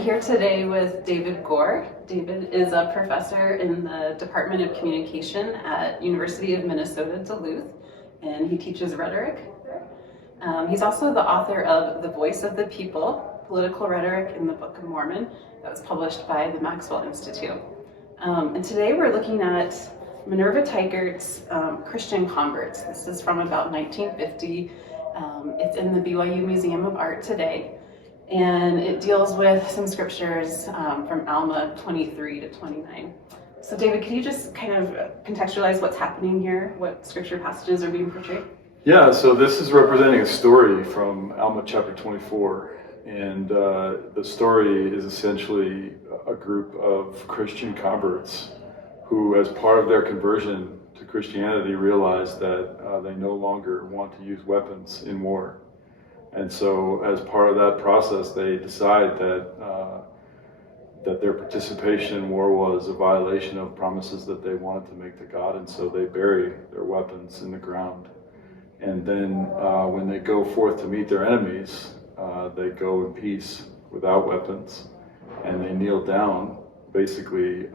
here today with David Gore. David is a professor in the Department of Communication at University of Minnesota Duluth, and he teaches rhetoric. He's also the author of The Voice of the People, Political Rhetoric in the Book of Mormon, that was published by the Maxwell Institute. And today we're looking at Minerva Teichert's Christian Converts. This is from about 1950. It's in the BYU Museum of Art today. And it deals with some scriptures from Alma 23 to 29. So David, can you just kind of contextualize what's happening here? What scripture passages are being portrayed? Yeah, so this is representing a story from Alma chapter 24. And the story is essentially a group of Christian converts who, as part of their conversion to Christianity, realized that they no longer want to use weapons in war. And so, as part of that process, they decide that their participation in war was a violation of promises that they wanted to make to God, and so they bury their weapons in the ground. And then, when they go forth to meet their enemies, they go in peace without weapons, and they kneel down, basically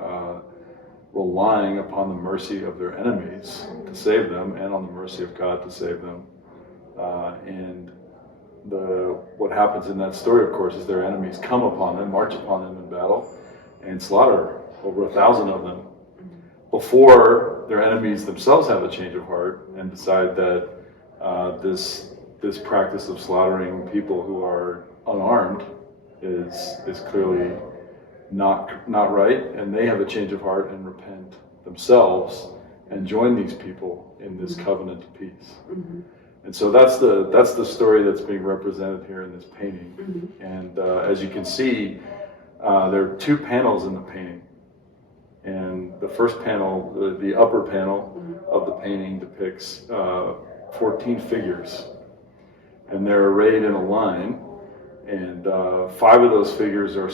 relying upon the mercy of their enemies to save them, and on the mercy of God to save them. What happens in that story, of course, is their enemies come upon them, march upon them in battle, and slaughter over 1,000 of them before their enemies themselves have a change of heart and decide that this practice of slaughtering people who are unarmed is clearly not right, and they have a change of heart and repent themselves and join these people in this covenant of peace. Mm-hmm. And so that's the story that's being represented here in this painting. Mm-hmm. And as you can see, there are two panels in the painting. And the first panel, the upper panel of the painting, depicts 14 figures. And they're arrayed in a line. And 5 of those figures are,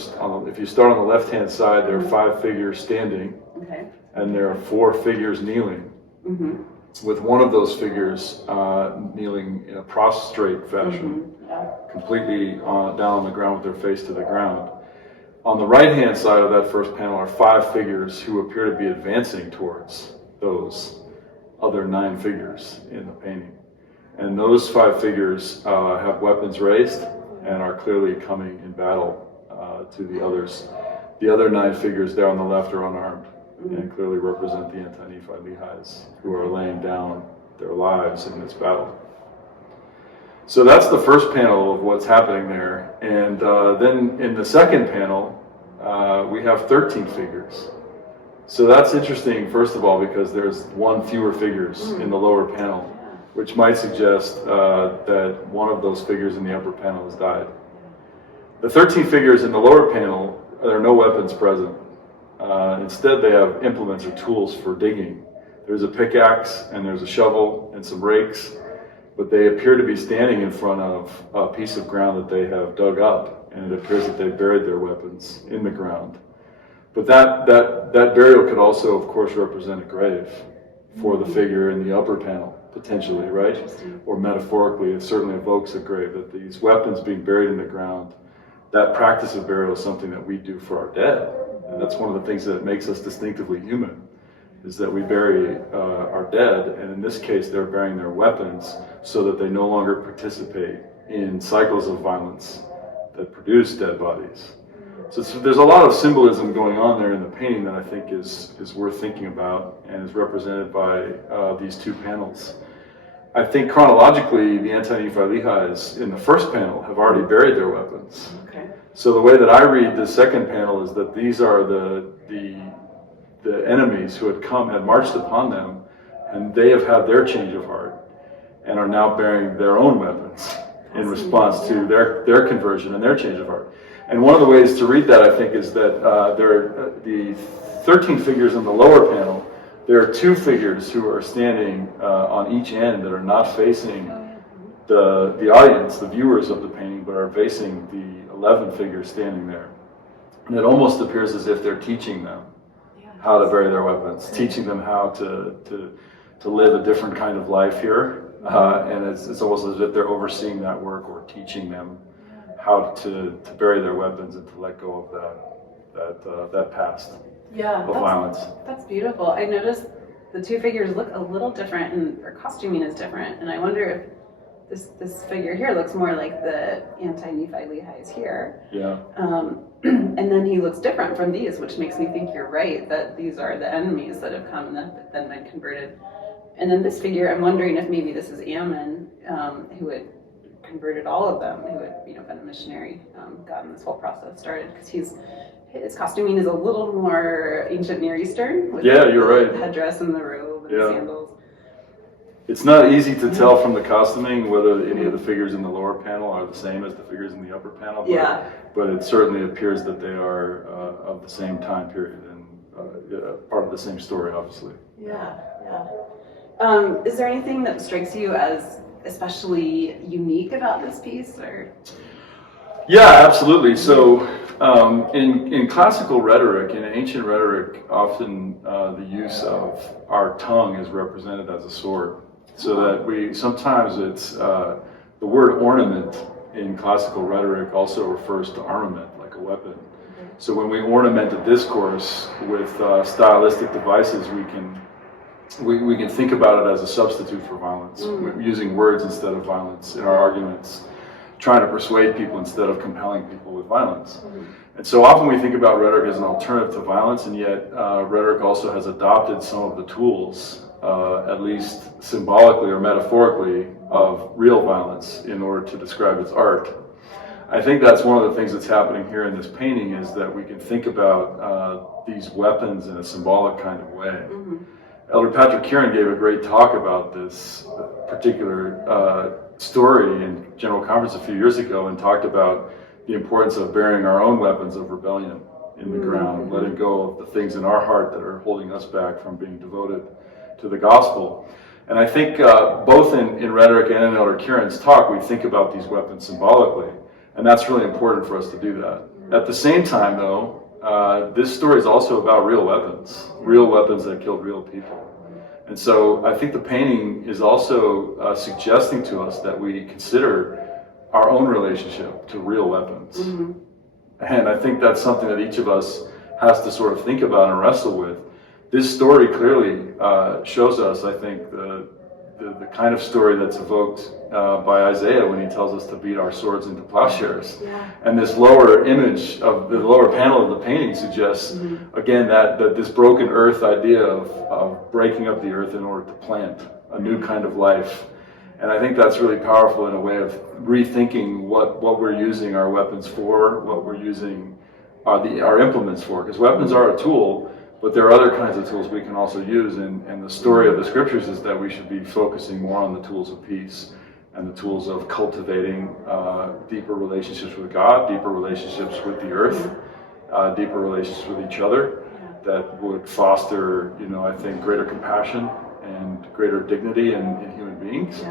if you start on the left-hand side, there are 5 figures standing. Okay. And there are 4 figures kneeling. Mm-hmm. With one of those figures kneeling in a prostrate fashion, completely down on the ground with their face to the ground. On the right-hand side of that first panel are 5 figures who appear to be advancing towards those other 9 figures in the painting. And those 5 figures have weapons raised and are clearly coming in battle to the others. The other 9 figures there on the left are unarmed and clearly represent the anti-Nephi Lehis who are laying down their lives in this battle. So that's the first panel of what's happening there. And then in the second panel, we have 13 figures. So that's interesting, first of all, because there's 1 fewer figures in the lower panel, which might suggest that one of those figures in the upper panel has died. The 13 figures in the lower panel, there are no weapons present. Instead, they have implements or tools for digging. There's a pickaxe, and there's a shovel, and some rakes, but they appear to be standing in front of a piece of ground that they have dug up, and it appears that they've buried their weapons in the ground. But that burial could also, of course, represent a grave for the figure in the upper panel, potentially, right? Or metaphorically, it certainly evokes a grave, that these weapons being buried in the ground, that practice of burial is something that we do for our dead. And that's one of the things that makes us distinctively human, is that we bury our dead, and in this case they're burying their weapons so that they no longer participate in cycles of violence that produce dead bodies. So there's a lot of symbolism going on there in the painting that I think is worth thinking about and is represented by these 2 panels. I think chronologically the anti-Nephi Lehis in the first panel have already buried their weapons. Okay. So the way that I read the second panel is that these are the enemies who had marched upon them, and they have had their change of heart and are now bearing their own weapons in response to their conversion and their change of heart. And one of the ways to read that, I think, is that the 13 figures in the lower panel, there are 2 figures who are standing on each end that are not facing the audience, the viewers of the painting, but are facing the 11 figures standing there. And it almost appears as if they're teaching them how to bury their weapons, teaching them how to live a different kind of life here. And it's almost as if they're overseeing that work or teaching them how to bury their weapons and to let go of that past Yeah, of violence. That's beautiful. I noticed the two figures look a little different, and their costuming is different. And I wonder if this figure here looks more like the anti-Nephi Lehi's here. Yeah. And then he looks different from these, which makes me think you're right, that these are the enemies that have come and then been converted. And then this figure, I'm wondering if maybe this is Ammon, who had converted all of them, who had been a missionary, gotten this whole process started, because his costuming is a little more ancient Near Eastern. With you're right. The headdress and the robe and the sandals. It's not easy to tell from the costuming whether any of the figures in the lower panel are the same as the figures in the upper panel, but it certainly appears that they are of the same time period and part of the same story, obviously. Yeah. Is there anything that strikes you as especially unique about this piece, or? Yeah, absolutely. So in classical rhetoric, in ancient rhetoric, often the use of our tongue is represented as a sword. So that sometimes it's the word ornament in classical rhetoric also refers to armament, like a weapon. So when we ornament a discourse with stylistic devices, we can think about it as a substitute for violence, using words instead of violence in our arguments, trying to persuade people instead of compelling people with violence. And so often we think about rhetoric as an alternative to violence, and yet rhetoric also has adopted some of the tools, at least symbolically or metaphorically, of real violence in order to describe its art. I think that's one of the things that's happening here in this painting, is that we can think about these weapons in a symbolic kind of way. Elder Patrick Kieran gave a great talk about this particular story in General Conference a few years ago, and talked about the importance of burying our own weapons of rebellion in the ground, letting go of the things in our heart that are holding us back from being devoted to the gospel. And I think both in rhetoric and in Elder Kieran's talk, we think about these weapons symbolically, and that's really important for us to do that. At the same time, though, this story is also about real weapons that killed real people. And so I think the painting is also suggesting to us that we consider our own relationship to real weapons. And I think that's something that each of us has to sort of think about and wrestle with. This story clearly shows us, I think, the kind of story that's evoked by Isaiah when he tells us to beat our swords into plowshares. And this lower image of the lower panel of the painting suggests, again, that this broken earth idea of breaking up the earth in order to plant a new kind of life. And I think that's really powerful in a way of rethinking what we're using our weapons for, what we're using our implements for. Because weapons are a tool, but there are other kinds of tools we can also use. And the story of the scriptures is that we should be focusing more on the tools of peace and the tools of cultivating deeper relationships with God, deeper relationships with the earth, deeper relationships with each other that would foster, I think, greater compassion and greater dignity in human beings.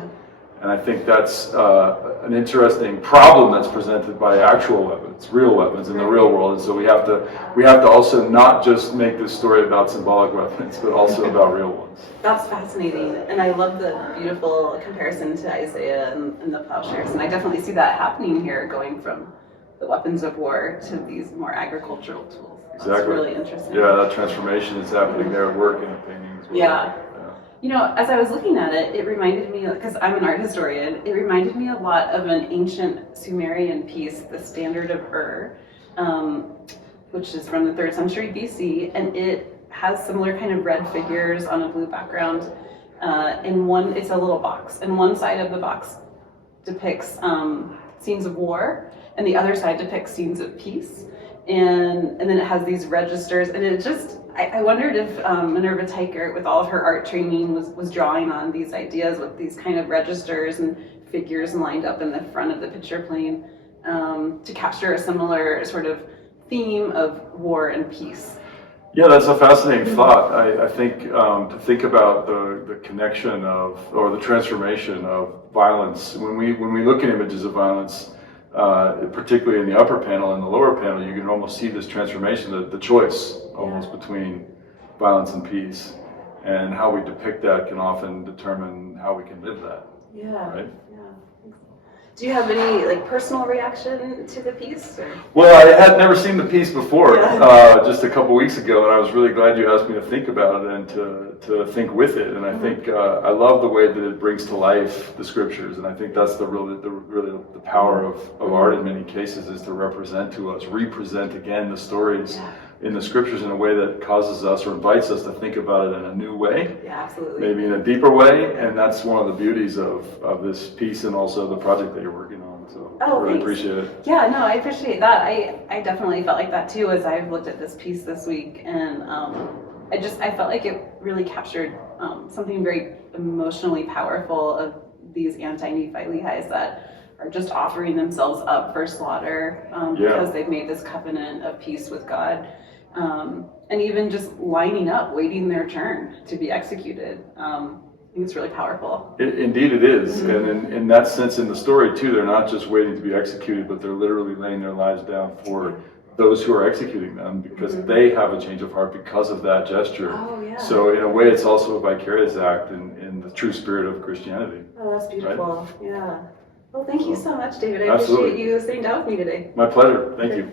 And I think that's an interesting problem that's presented by actual weapons, real weapons in the real world. And so we have to also not just make this story about symbolic weapons, but also about real ones. That's fascinating, and I love the beautiful comparison to Isaiah and the plowshares. And I definitely see that happening here, going from the weapons of war to these more agricultural tools. Exactly. That's really interesting. Yeah, that transformation is happening there at work in the painting as well. As I was looking at it, it reminded me, because I'm an art historian, it reminded me a lot of an ancient Sumerian piece, the Standard of Ur, which is from the 3rd century BC, and it has similar kind of red figures on a blue background. It's a little box, and one side of the box depicts scenes of war, and the other side depicts scenes of peace. And then it has these registers, and it just, I wondered if Minerva Teichert, with all of her art training, was drawing on these ideas with these kind of registers and figures lined up in the front of the picture plane to capture a similar sort of theme of war and peace. Yeah, that's a fascinating thought. I think to think about the connection or the transformation of violence. When we look at images of violence, particularly in the upper panel and the lower panel, you can almost see this transformation, the choice almost between violence and peace, and how we depict that can often determine how we can live that. Yeah. Right? Yeah. Do you have any like personal reaction to the piece? Or? Well, I had never seen the piece before, Yeah. just a couple weeks ago, and I was really glad you asked me to think about it and to think with it. And I think I love the way that it brings to life the scriptures, and I think that's really the power of art in many cases, is to represent to us, represent again the stories in the scriptures in a way that causes us or invites us to think about it in a new way. Yeah, absolutely. Maybe in a deeper way, and that's one of the beauties of this piece and also the project that you're working on. So I really appreciate it. Yeah, no, I appreciate that. I definitely felt like that too as I've looked at this piece this week, and I felt like it really captured something very emotionally powerful of these anti-Nephi Lehis that are just offering themselves up for slaughter because they've made this covenant of peace with God. And even just lining up, waiting their turn to be executed. I think it's really powerful. Indeed it is. And in that sense, in the story too, they're not just waiting to be executed, but they're literally laying their lives down for those who are executing them, because they have a change of heart because of that gesture. Oh, yeah. So in a way, it's also a vicarious act in the true spirit of Christianity. Oh, that's beautiful. Right? Yeah. Well, thank you so much, David. I Absolutely. appreciate you sitting down with me today. My pleasure. Thank you.